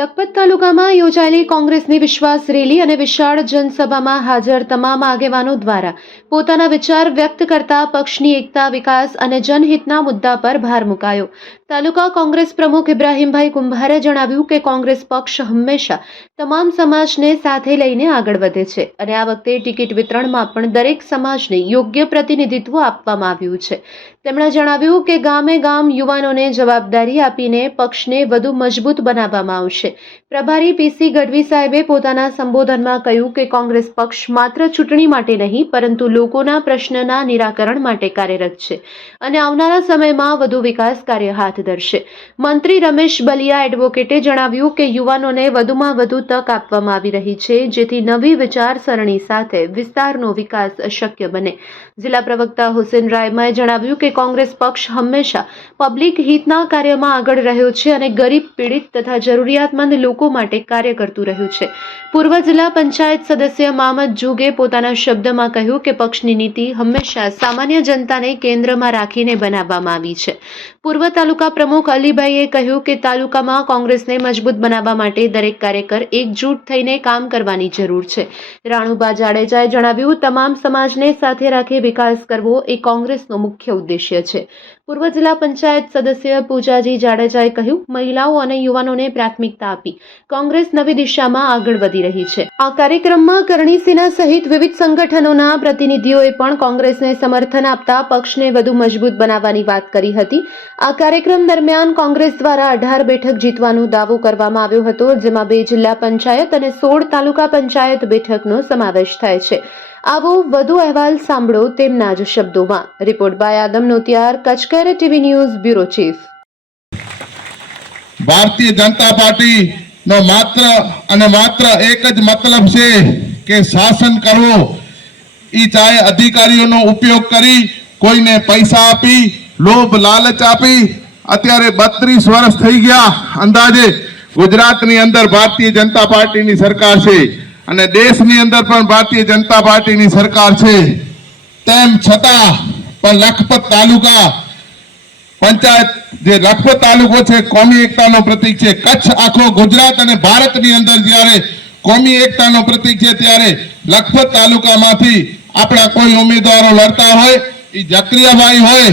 લખપત તાલુકામાં યોજાયેલી કોંગ્રેસની વિશ્વાસ રેલી અને વિશાળ જનસભામાં હાજર તમામ આગેવાનો દ્વારા પોતાના વિચાર વ્યક્ત કરતા પક્ષની એકતા, વિકાસ અને જનહિતના મુદ્દા પર ભાર મુકાયો. તાલુકા કોંગ્રેસ પ્રમુખ ઇબ્રાહીમભાઈ કુંભારે જણાવ્યું કે કોંગ્રેસ પક્ષ હંમેશા તમામ સમાજને સાથે લઈને આગળ વધે છે અને આ વખતે ટિકિટ વિતરણમાં પણ દરેક સમાજને યોગ્ય પ્રતિનિધિત્વ આપવામાં આવ્યું છે. તેમણે જણાવ્યું કે ગામે ગામ યુવાનોને જવાબદારી આપીને પક્ષને વધુ મજબૂત બનાવવામાં આવશે. પ્રભારી પીસી ગઢવી સાહેબે પોતાના સંબોધનમાં કહ્યું કે કોંગ્રેસ પક્ષ માત્ર ચૂંટણી માટે નહીં પરંતુ લોકોના પ્રશ્નના નિરાકરણ માટે કાર્યરત છે અને આવનારા સમયમાં વધુ વિકાસ કાર્ય હાથ ધરશે. મંત્રી રમેશ બલિયા એડવોકેટે જણાવ્યું કે યુવાનોને વધુમાં વધુ તક આપવામાં આવી રહી છે જેથી નવી વિચારસરણી સાથે વિસ્તારનો વિકાસ શક્ય બને. જિલ્લા પ્રવક્તા હુસેન રાયમાએ જણાવ્યું કે કોંગ્રેસ પક્ષ હંમેશા પબ્લિક હિતના કાર્યમાં આગળ રહ્યો છે અને ગરીબ, પીડિત તથા જરૂરિયાતમંદ લોકો માટે કાર્ય કરતું રહ્યું છે. પૂર્વ જિલ્લા પંચાયત સદસ્ય મામદ જુગે પોતાના શબ્દમાં કહ્યું કે પક્ષની નીતિ હંમેશા સામાન્ય જનતાને કેન્દ્રમાં રાખીને બનાવવામાં આવી છે. પૂર્વ તાલુકા પ્રમુખ અલીભાઈએ કહ્યું કે તાલુકામાં કોંગ્રેસને મજબૂત બનાવવા માટે દરેક કાર્યકર એકજૂટ થઈને કામ કરવાની જરૂર છે. રાણુબા જાડેજાએ જણાવ્યું, તમામ સમાજને સાથે રાખી વિકાસ કરવો એ કોંગ્રેસનો મુખ્ય ઉદ્દેશ્ય છે. પૂર્વ જિલ્લા પંચાયત સદસ્ય પૂજાજી જાડેજાએ કહ્યું, મહિલાઓ અને યુવાનોને પ્રાથમિકતા આપી કોંગ્રેસ નવી દિશામાં આગળ વધી રહી છે. આ કાર્યક્રમમાં કરણી સેના સહિત વિવિધ સંગઠનોના પ્રતિનિધિઓએ પણ કોંગ્રેસને સમર્થન આપતા પક્ષને વધુ મજબૂત બનાવવાની વાત કરી હતી. આ કાર્યક્રમ દરમિયાન કોંગ્રેસ દ્વારા 18 બેઠક જીતવાનો દાવો કરવામાં આવ્યો હતો, જેમાં 2 જિલ્લા પંચાયત અને 16 તાલુકા પંચાયત બેઠકનો સમાવેશ થાય છે. આવો વધુ અહેવાલ સાંભળો તેમના જ શબ્દોમાં. રિપોર્ટ બાય આદમ નોતિયાર, કચકેર TV news bureau chief. Bharatiya Janata party નો માત્ર એક જ મતલબ છે કે શાસન કરવો. ઈ ચાહે અધિકારીઓનો ઉપયોગ કરી કોઈને પૈસા આપી, લોભ લાલચ આપી. અત્યારે 32 વર્ષ થઈ ગયા અંદાજે ગુજરાતની અંદર ભારતીય જનતા પાર્ટીની સરકાર છે અને દેશની અંદર પણ ભારતીય જનતા પાર્ટીની સરકાર છે. તેમ છતાં પણ લખપત તાલુકા પંચાયત જે લખપત તાલુકો છે કોમી એકતાનો પ્રતીક છે. કચ્છ આખો ગુજરાત અને ભારતની અંદર જ્યારે કોમી એકતાનો પ્રતીક છે ત્યારે લખપત તાલુકામાંથી આપણા કોઈ ઉમેદવારો લડતા હોય, એ જકરિયાભાઈ હોય,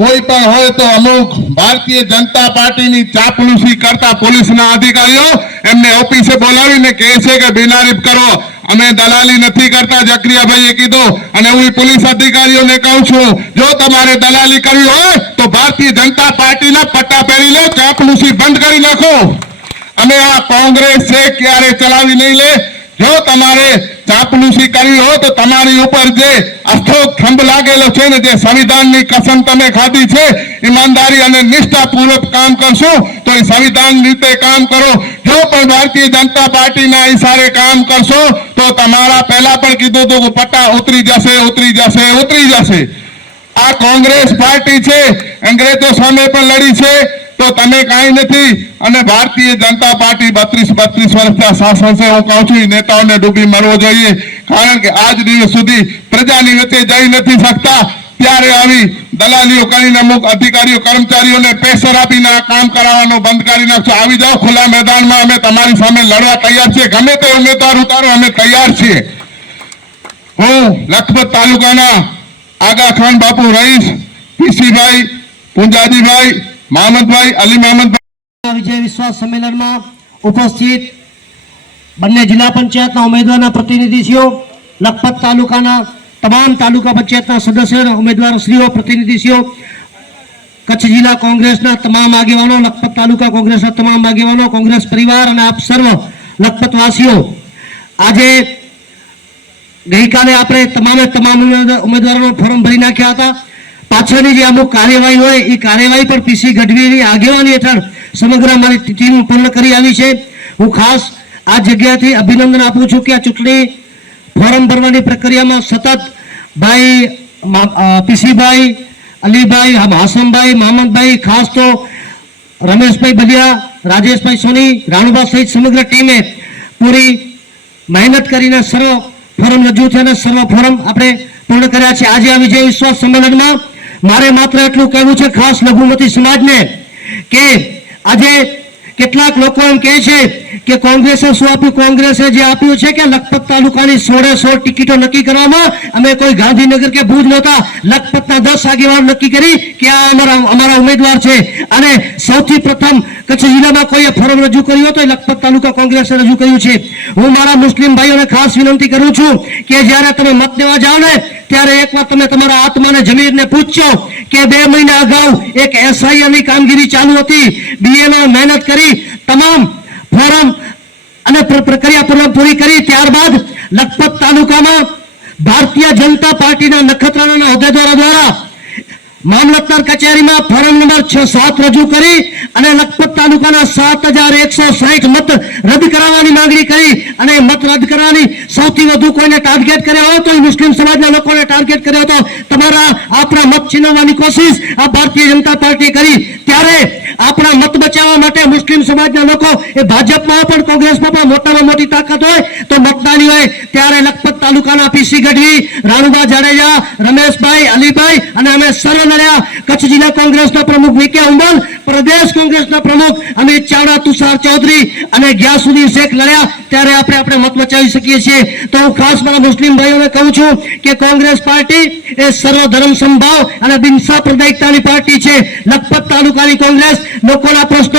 કોઈ પણ હોય તો અમુક ભારતીય જનતા પાર્ટીની ચાપલુસી કરતા પોલીસના અધિકારીઓ એમને ઓફિસે બોલાવીને કહે છે કે બિનારીફ કરો. અમે દલાલી નથી કરતા, જકરિયાભાઈએ કીધું. અને હું પોલીસ અધિકારીઓને કહું છું, જો તમારે દલાલી કરવી હોય તો ભારતીય જનતા પાર્ટીના પટ્ટા પહેરી લો, ચાપલુસી બંધ કરી નાખો. અમે આ કોંગ્રેસ છે ક્યારે ચલાવી નહીં લે. જો તમારે ચાપલુસી કરવી હોય તો તમારી ઉપર જે અસ્થોક થંભ લાગેલો છે ને, જે સંવિધાનની કસમ તમે ખાધી છે, ઈમાનદારી અને નિષ્ઠાપૂર્વક કામ કરશો તો એ સંવિધાન રીતે કામ કરો. જો પણ ભારતીય જનતા પાર્ટીના ઈશારે કામ કરશો તો તમારા પહેલા પણ કીધું હતું કે પટ્ટા ઉતરી જશે. આ કોંગ્રેસ પાર્ટી છે, અંગ્રેજો સામે પણ લડી છે તો તમે કાંઈ નથી. અને ભારતીય જનતા પાર્ટી 32 વર્ષના શાસન છે. હું કહું છું નેતાઓને ડૂબી મરવો જોઈએ, કારણ કે આજ દિવસ સુધી પ્રજાની વચ્ચે જઈ નથી શકતા. ત્યારે આવી દલાલીઓ કરીને અમુક અધિકારીઓ કર્મચારીઓને પ્રેશર આપીને આ કામ કરાવવાનું બંધ કરી નાખશો. આવી જાઓ ખુલ્લા મેદાનમાં, અમે તમારી સામે લડવા તૈયાર છીએ. ગમે તે ઉમેદવાર ઉતારો, અમે તૈયાર છીએ. હું લખપત તાલુકાના આગા ખાન બાપુ રઈસ, પીસીભાઈ, પૂંજાજીભાઈ, મામદભાઈ, અલી મામદભાઈ વિજય વિશ્વાસ સંમેલનમાં ઉપસ્થિત બંને જિલ્લા પંચાયતના ઉમેદવારના પ્રતિનિધિશ્રીઓ, લખપત તાલુકાના તમામ તાલુકા પંચાયતના સદસ્યો, ઉમેદવારશ્રીઓ, પ્રતિનિધિશ્રીઓ, કચ્છ જિલ્લા કોંગ્રેસના તમામ આગેવાનો, લખપત તાલુકા કોંગ્રેસના તમામ આગેવાનો, કોંગ્રેસ પરિવાર અને આપ સર્વ લખપતવાસીઓ, આજે ગઈકાલે આપણે તમામ ઉમેદવારોનો ફોર્મ ભરી નાખ્યા હતા. પાછળની જે અમુક કાર્યવાહી હોય એ કાર્યવાહી પણ પીસી ગઢવીની આગેવાની હેઠળ સમગ્ર અમારી ટીમ પૂર્ણ કરી આવી છે. હું ખાસ આ જગ્યાથી અભિનંદન આપું છું કે આ ચૂંટણી ફોર્મ ભરવાની પ્રક્રિયામાં સતત ભાઈ પીસીભાઈ, અલીભાઈ, હાસમભાઈ, મામદભાઈ, ખાસ તો રમેશભાઈ બલિયા, રાજેશભાઈ સોની, રાણુબા સહિત સમગ્ર ટીમે પૂરી મહેનત કરીને સર્વ ફોરમ રજૂ થઈને સર્વ ફોરમ આપણે પૂર્ણ કર્યા છે. આજે આ વિજય વિશ્વાસ સંમેલનમાં મારે માત્ર એટલું કહેવું છે ખાસ લઘુમતી સમાજને કે આજે કેટલાક લોકો એમ કહે છે કે કોંગ્રેસે શું આપ્યું? કોંગ્રેસે જે આપ્યું છે કે લખપત તાલુકાની 16 ટિકિટો નક્કી કરવામાં અમે કોઈ ગાંધીનગર કે ભુજ નહોતા, લખપતના 10 આગેવાન નક્કી કરી કે આ અમારા ઉમેદવાર છે. અને સૌથી પ્રથમ કચ્છ જિલ્લામાં કોઈએ ફોર્મ રજૂ કર્યું હોય તો એ લખપત તાલુકા કોંગ્રેસે રજૂ કર્યું છે. હું મારા મુસ્લિમ ભાઈઓને ખાસ વિનંતી કરું છું કે જ્યારે તમે મત દેવા જાઓ ને ત્યારે એકવાર તમે તમારા આત્માને જમીરને પૂછજો કે 2 મહિના અગાઉ એક SIR ની કામગીરી ચાલુ હતી, BLO મહેનત કરી તમામ ફોરમ અને પ્રક્રિયા પૂરી કરી, ત્યારબાદ લખપત તાલુકામાં ભારતીય જનતા પાર્ટીના નખત્રાણાના હોદ્દેદારો દ્વારા મામલતદાર કચેરીમાં ફોરમ નંબર 7 રજૂ કરી અને લખપત તાલુકાના 7160 મત રદ કરાવવાની માંગણી કરી. અને મત રદ કરવાની સૌથી વધુ કોઈને ટાર્ગેટ કર્યો હોય તો એ મુસ્લિમ સમાજના લોકોને ટાર્ગેટ કર્યો હતો. આપણા મત છીનવવાની કોશિશ આ ભારતીય જનતા પાર્ટીએ કરી. ત્યારે આપણા મત બચાવવા માટે મુસ્લિમ સમાજના લોકો એ ભાજપમાં પણ કોંગ્રેસમાં પણ મોટામાં મોટી તાકાત હોય તો મતદાની હોય. ત્યારે લખપત તાલુકાના PC ગઢવી, રાણુબા જાડેજા, રમેશભાઈ, અલીભાઈ અને અમે સર્વ લડ્યા. કચ્છ જિલ્લા કોંગ્રેસના પ્રમુખ VK ઉંબલ, પ્રદેશ કોંગ્રેસના પ્રમુખ અમિત ચાવડા, તુષાર ચૌધરી અને ગ્યાસુદ્દીન શેખ લડ્યા. ત્યારે આપણે મત બચાવી શકીએ છીએ. તો હું ખાસ મારા મુસ્લિમ ભાઈઓને કહું છું કે કોંગ્રેસ પાર્ટી એ સર્વ ધર્મ સમભાવ અને બિન સાંપ્રદાયિકતાની પાર્ટી છે. લખપત તાલુકાની કોંગ્રેસ લોકોના પ્રશ્નો